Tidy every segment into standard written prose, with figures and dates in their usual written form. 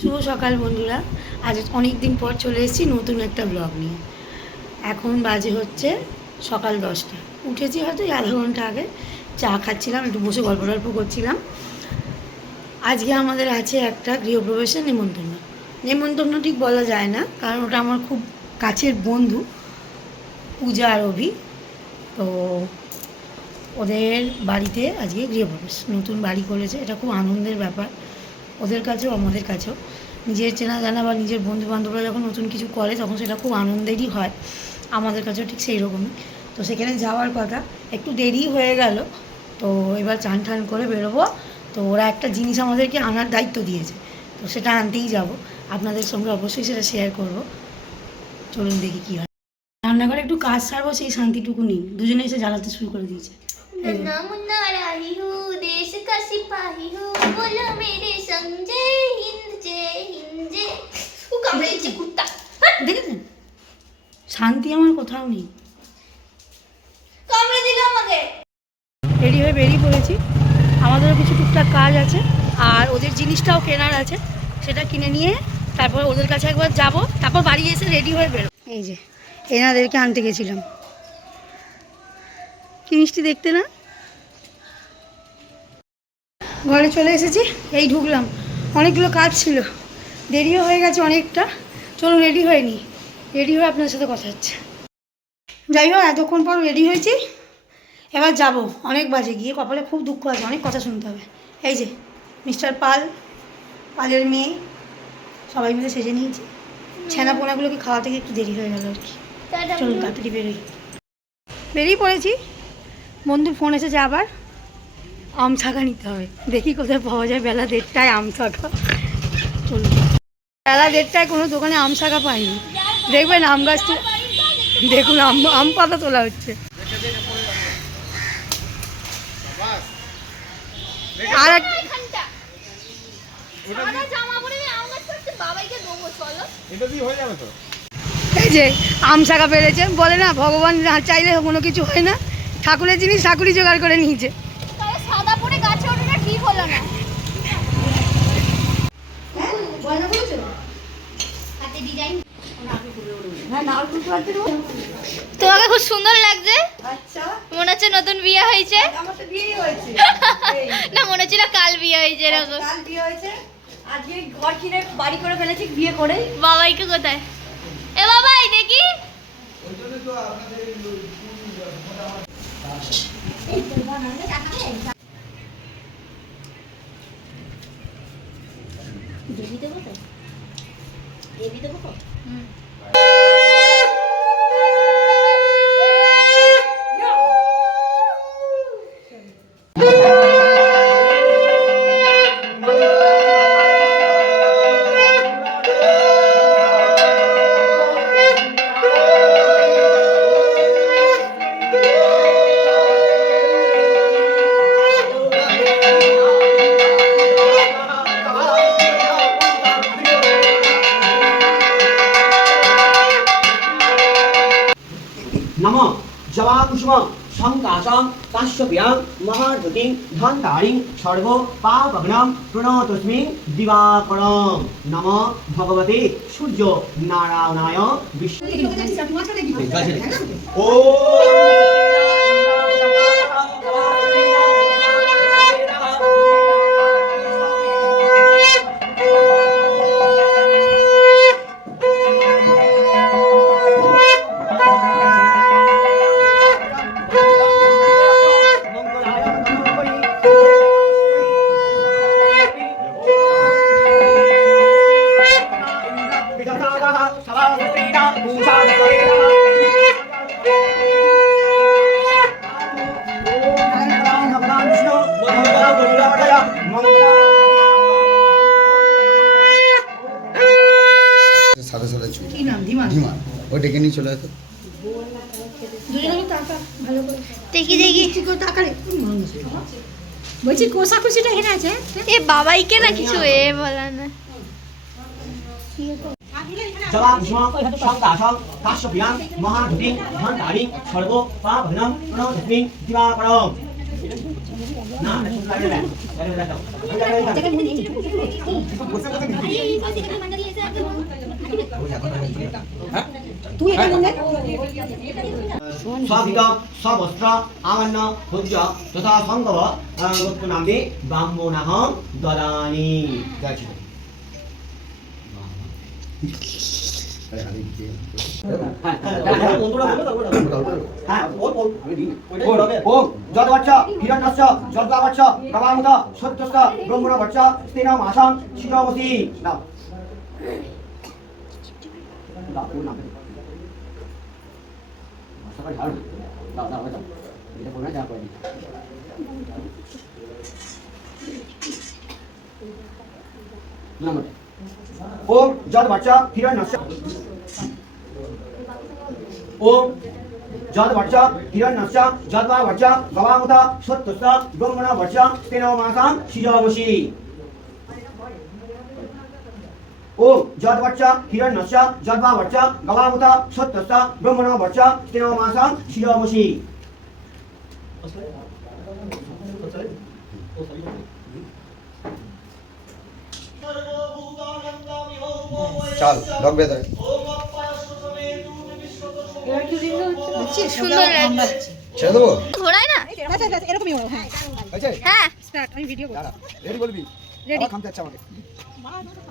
শুভ সকাল বন্ধুরা, আজ অনেক দিন পর চলে এসেছি নতুন একটা ব্লগ নিয়ে। এখন বাজে হচ্ছে সকাল 10টা। উঠেছি হয়তো আধা ঘন্টা আগে, চা খাচ্ছিলাম, একটু বসে গল্প করছিলাম। আজকে আমাদের আছে একটা গৃহপ্রবেশের নেমন্তন্ন ঠিক বলা যায় না, কারণ ওটা আমার খুব কাছের বন্ধু পূজা আর অভি। তো ওদের বাড়িতে আজকে গৃহপ্রবেশ, নতুন বাড়ি করেছে, এটা খুব আনন্দের ব্যাপার ওদের কাছেও আমাদের কাছেও। নিজের চেনা জানা বা নিজের বন্ধু বান্ধবরা যখন নতুন কিছু করে তখন সেটা খুব আনন্দেরই হয়, আমাদের কাছেও ঠিক সেই রকমই। তো সেখানে যাওয়ার কথা, একটু দেরি হয়ে গেল। তো এবার চান টান করে বেরোবো। তো ওরা একটা জিনিস আমাদেরকে আনার দায়িত্ব দিয়েছে, তো সেটা আনতেই যাব। আপনাদের সঙ্গে অবশ্যই সেটা শেয়ার করব। চলুন দেখি কী হয়। রান্নাঘরে একটু কাজ সারবো, সেই শান্তিটুকু নিন। দুজনে এসে জ্বালাতে শুরু করে দিয়েছে। দেখেছেন, শান্তি আমার কোথাও নেই। রেডি হয়ে বেরিয়ে পড়েছি, আমাদেরও কিছু টুকটাক কাজ আছে, আর ওদের জিনিসটাও কেনার আছে, সেটা কিনে নিয়ে তারপর ওদের কাছে একবার যাব, তারপর বাড়ি এসে রেডি হয়ে বেরো। এই যে এনাদেরকে আনতে গেছিলাম, কি মিষ্টি দেখতে না। ঘরে চলে এসেছি, এই ঢুকলাম। অনেকগুলো কাজ ছিল, দেরিও হয়ে গেছে অনেকটা। চলুন রেডি হয়ে নিই, রেডি হয়ে আপনার সাথে কথা হচ্ছে। যাই হোক, এতক্ষণ পর রেডি হয়েছি, এবার যাব। অনেক বাজে, গিয়ে কপালে খুব দুঃখ আছে, অনেক কথা শুনতে হবে। এই যে মিস্টার পালের মেয়ে, সবাই মিলে সেজে নিয়েছি। ছানা পোনাগুলোকে খাওয়াতে গিয়ে একটু দেরি হয়ে গেল আর কি। চলুন তাড়াতাড়ি বেরিয়ে পড়েছি। বন্ধুর ফোন এসেছে আবার, আম শাখা নিতে হবে, দেখি কোথায় পাওয়া যায়। বেলা 1:30 আম শাখা। চলুন, বেলা 1:30 কোনো দোকানে আম শাখা পাইনি। দেখবেন আম গাছটি, দেখুন আম পাতা তোলা হচ্ছে। আর এই যে আম শাখা পেরেছে, বলে না ভগবান না চাইলে কোনো কিছু হয় না, ঠাকুরের জিনিস ঠাকুরই জোগাড় করে নিয়েছে। তোমাকে খুব সুন্দর লাগছে, মনে হচ্ছে নতুন বিয়ে হয়েছে। না, মনে হচ্ছিল কাল বিয়ে হয়েছে এরকম। আজকে ঘর কিনে বাড়ি করে ফেলেছি বিয়ে করে। বাবাইকে কোথায়? এ বাবাই দেখি। দেবী দেবো তো, দেবী দেবো তো। नमो जवाकुसुम संकाशं काश्यप्यां महाद्युतिं धन्तारिं सर्वो पापघ्नं प्रणतोऽस्मि दिवाकरं। नमो भगवते सूर्य नारायणाय সাদা সাদা চুল, কি নাম? ধীমান। ধীমান। ও ডেকে নিয়ে চলে যেত। দেখি দেখি, বলছি কোষাকুষিটা এখানে আছে। এ বাবাইকে না কিছু এ বলা না। जवाकुसुम संकाशं काश्यप्यां महाद्युतिं धन्तारिं सर्वो पापघ्नं प्रणतोऽस्मि दिवाकरं। না শুধু লাগে না স্বাধিকা স্ববস্ত্র আবন্ন ভোজ্য তথা সংগব গোত্রনামে ব্রাহ্মণাহ দদানি গাছি ओम जदवच्च हिरण्यस्य जद्वावच्च प्रभामुत सत्यस्य ब्रह्मणवच्च तेन मासां शिरोमसि नाम ओम जदवच्च हिरण्यस्य ओम जदवच्च हिरण्यस्य जद्वावच्च गवामुत सत्यस्य ब्रह्मणवच्च तेन मासां शिरोमसि ओम जदवच्च हिरण्यस्य जद्वावच्च गवामुत सत्यस्य ब्रह्मणवच्च तेन मासां शिरोमसि চল ডগ বেদরে সুন্দর লাগছে ছেড়ে দেবো ঘোড়ায় না এরকমই হলো, হ্যাঁ আছে হ্যাঁ স্টার্ট। আমি ভিডিও করছি। দাঁড়া রেডি বলবি Ready. আবার থামতে হচ্ছে আমাকে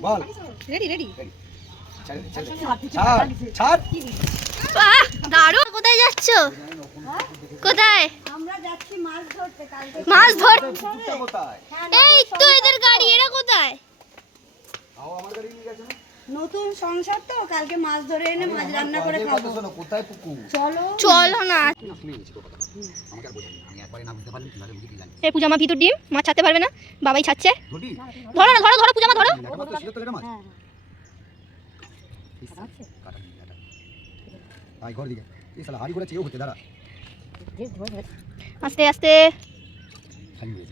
বল রেডি রেডি ছেড়ে দে, ছেড়ে দে। ছাড় ছাড় বাহ দারুণ কোথায় যাচ্ছ কোথায় আমরা যাচ্ছি মাছ ধরতে কালকে মাছ ধর কুকুরটা কোথায় এই তো এদের গাড়ি এরা কোথায় আও আমার গাড়ি নিয়ে গেছে না নতুন সংসার তো কালকে মাছ ধরে এনে মাছ রান্না করে আগে খাবো কথা শোনো কোথায় পুকুর চলো চলো না শুনে গেছি তোর কথা আমাকে আর বোঝাবি না। আমি একবারে না বুঝতে পারলে কিভাবে বুঝি কি জানি এই পূজা মা ভিতর ডিম মাছ ছাড়তে পারবে না বাবাই ছাড়ছে ধরি ধরো না ধরো ধরো পূজা মা ধরো লেটা মাছ তো ছিল তো লেটা মাছ কাটা কাটা আই ঘর দিকে এই শালা হাড়ি করে চেয়েও হতে দাঁড়া আস্তে আস্তে খালি হয়েছে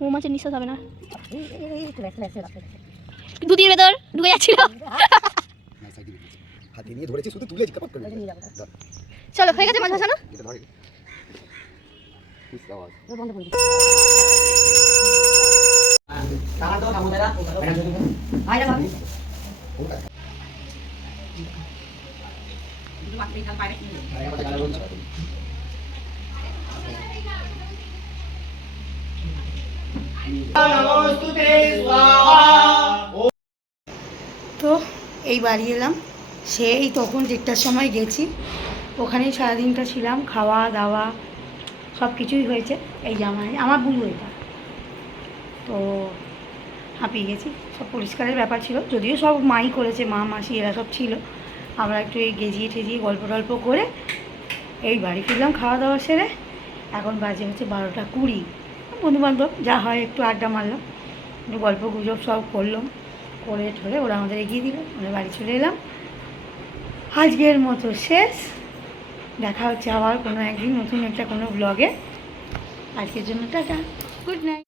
ও মাছের নিঃশ্বাস হবে না দুধের ভেতর ঢুকে যাচ্ছিল না সাইডে হাতে নিয়ে ধরেছি শুধু তুলে জিজ্ঞাসা করবি ধর চলো হয়ে গেছে মাছ ভাসানো এটা ধরে ইস আওয়াজ টাকা দাও দামোদরা আইরা ভাবি তো এই বাড়ি এলাম সেই তখন 1টার সময় গেছি ওখানেই সারাদিনটা ছিলাম খাওয়া দাওয়া সব কিছুই হয়েছে এই জামাই আমার ভুল এটা তো হাঁপিয়ে গেছি সব পরিষ্কারের ব্যাপার ছিল যদিও সব মাই করেছে মা মাসি এরা সব ছিল আমরা একটু এই গেজিয়ে টেজিয়ে গল্প টল্প করে এই বাড়ি ফিরলাম খাওয়া দাওয়া সেরে এখন বাজে হচ্ছে 12টা 20 বন্ধুবান্ধব যা হয় একটু আড্ডা মারলাম একটু গল্প গুজব সব করলাম করে ঠলে ওরা আমাদের এগিয়ে দিল আমরা বাড়ি চলে এলাম আজকের মতো শেষ দেখা হচ্ছে আবার কোনো একদিন নতুন একটা কোনো ব্লগে আজকের জন্য টাটা গুড নাইট